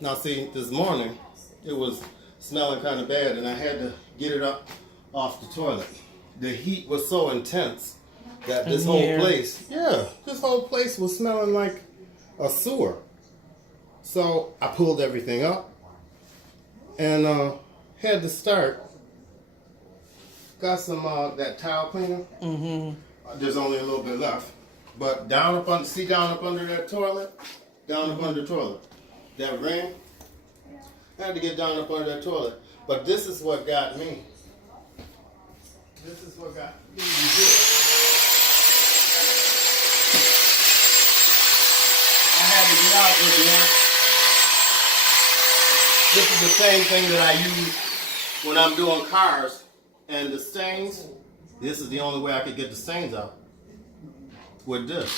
Now see, this morning it was smelling kind of bad, and I had to get it up off the toilet. The heat was so intense that this whole place, this whole place was smelling like a sewer. So I pulled everything up and had to start. Got some that towel cleaner. There's only a little bit left, but down up under, see down up under that toilet, down up under the toilet, that ring. I had to get down up under that toilet, but this is what got me. This is what got me to do it. I had to get out with it. This is the same thing that I use when I'm doing cars. And the stains, this is the only way I could get the stains out. With this.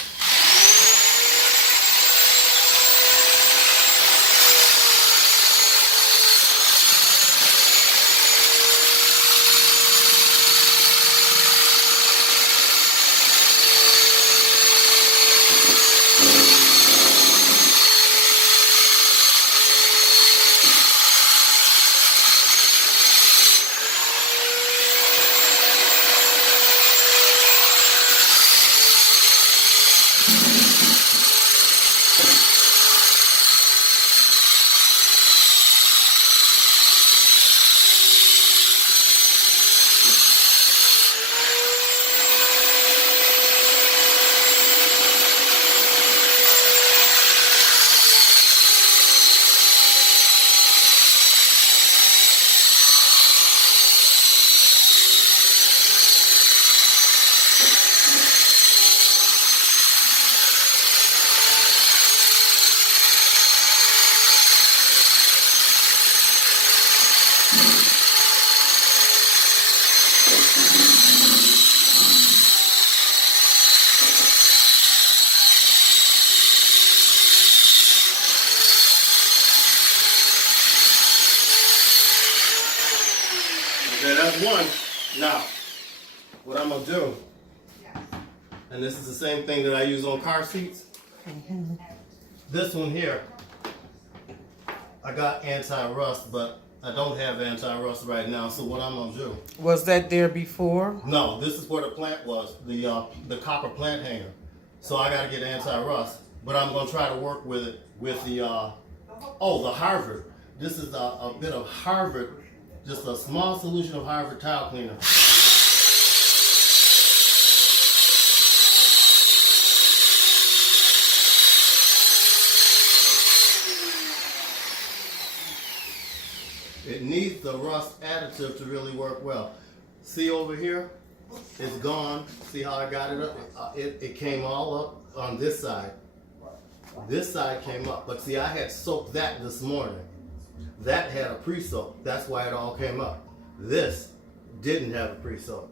Okay, that's one. Now, what I'm gonna do, and this is the same thing that I use on car seats. This one here, I got anti-rust, but I don't have anti-rust right now. So what I'm gonna do? Was that there before? No, this is where the plant was, the copper plant hanger. So I gotta get anti-rust, but I'm gonna try to work with it with the the Harvard. This is a bit of Harvard. Just a small solution of Harvard towel cleaner. It needs the rust additive to really work well. See over here? It's gone. See how I got it up? It came all up on this side. This side came up. But see, I had soaked that this morning. That had a pre-soak. That's why it all came up. This didn't have a pre-soak.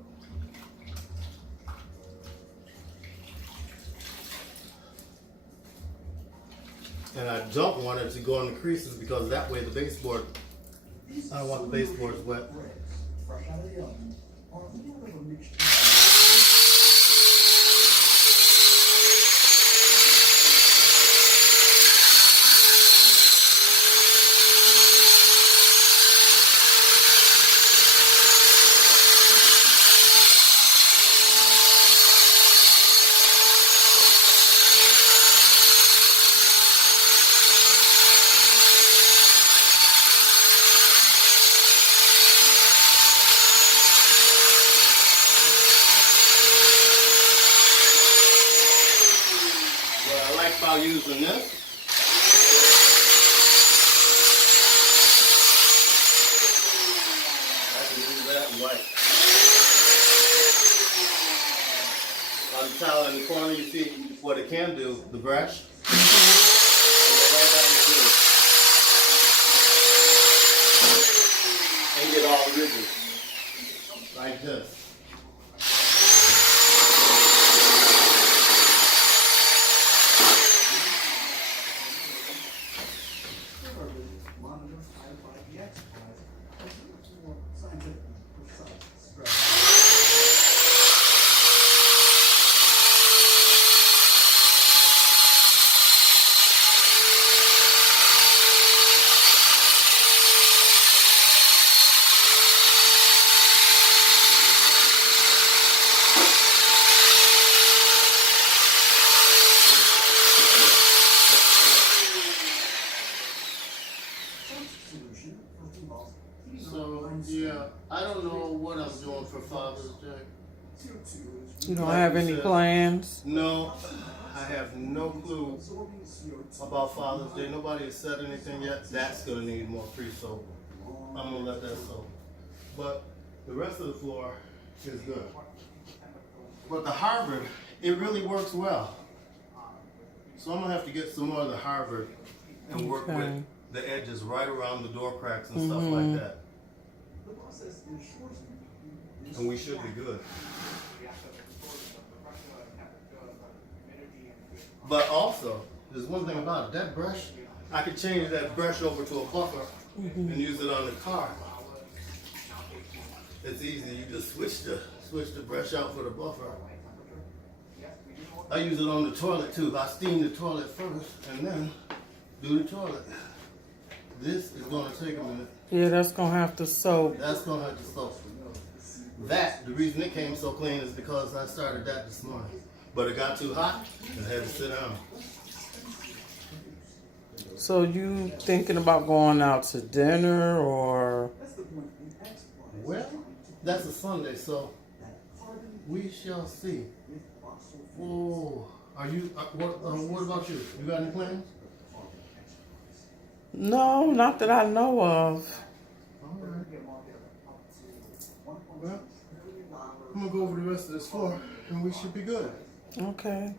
And I don't want it to go in the creases because that way the baseboard, I don't want the baseboards wet. About using this. I can do that and wipe. On the towel in the corner, you see what it can do, the brush. Right down the middle. And get all rigid. Like this. You don't Like have you any said. plans? No, I have no clue about Father's Day. Nobody has said anything yet. That's gonna need more pre-soap. I'm gonna let that soak. But the rest of the floor is good. But the Harvard, it really works well. So I'm gonna have to get some more of the Harvard and work Okay. with the edges right around the door cracks and stuff like that. And we should be good. But also, there's one thing about it. That brush, I could change that brush over to a buffer and use it on the car. It's easy. You just switch the brush out for the buffer. I use it on the toilet too. I steam the toilet first and then do the toilet. This is going to take a minute. Yeah, that's gonna have to soak. That's going to have to soak. That, the reason it came so clean is because I started that this morning. But it got too hot and I had to sit down. So you thinking about going out to dinner or? Well, that's a Sunday, so we shall see. Oh, are you? What about you? You got any plans? No, not that I know of. All right. Well, I'm gonna go over the rest of this floor, and we should be good. Okay.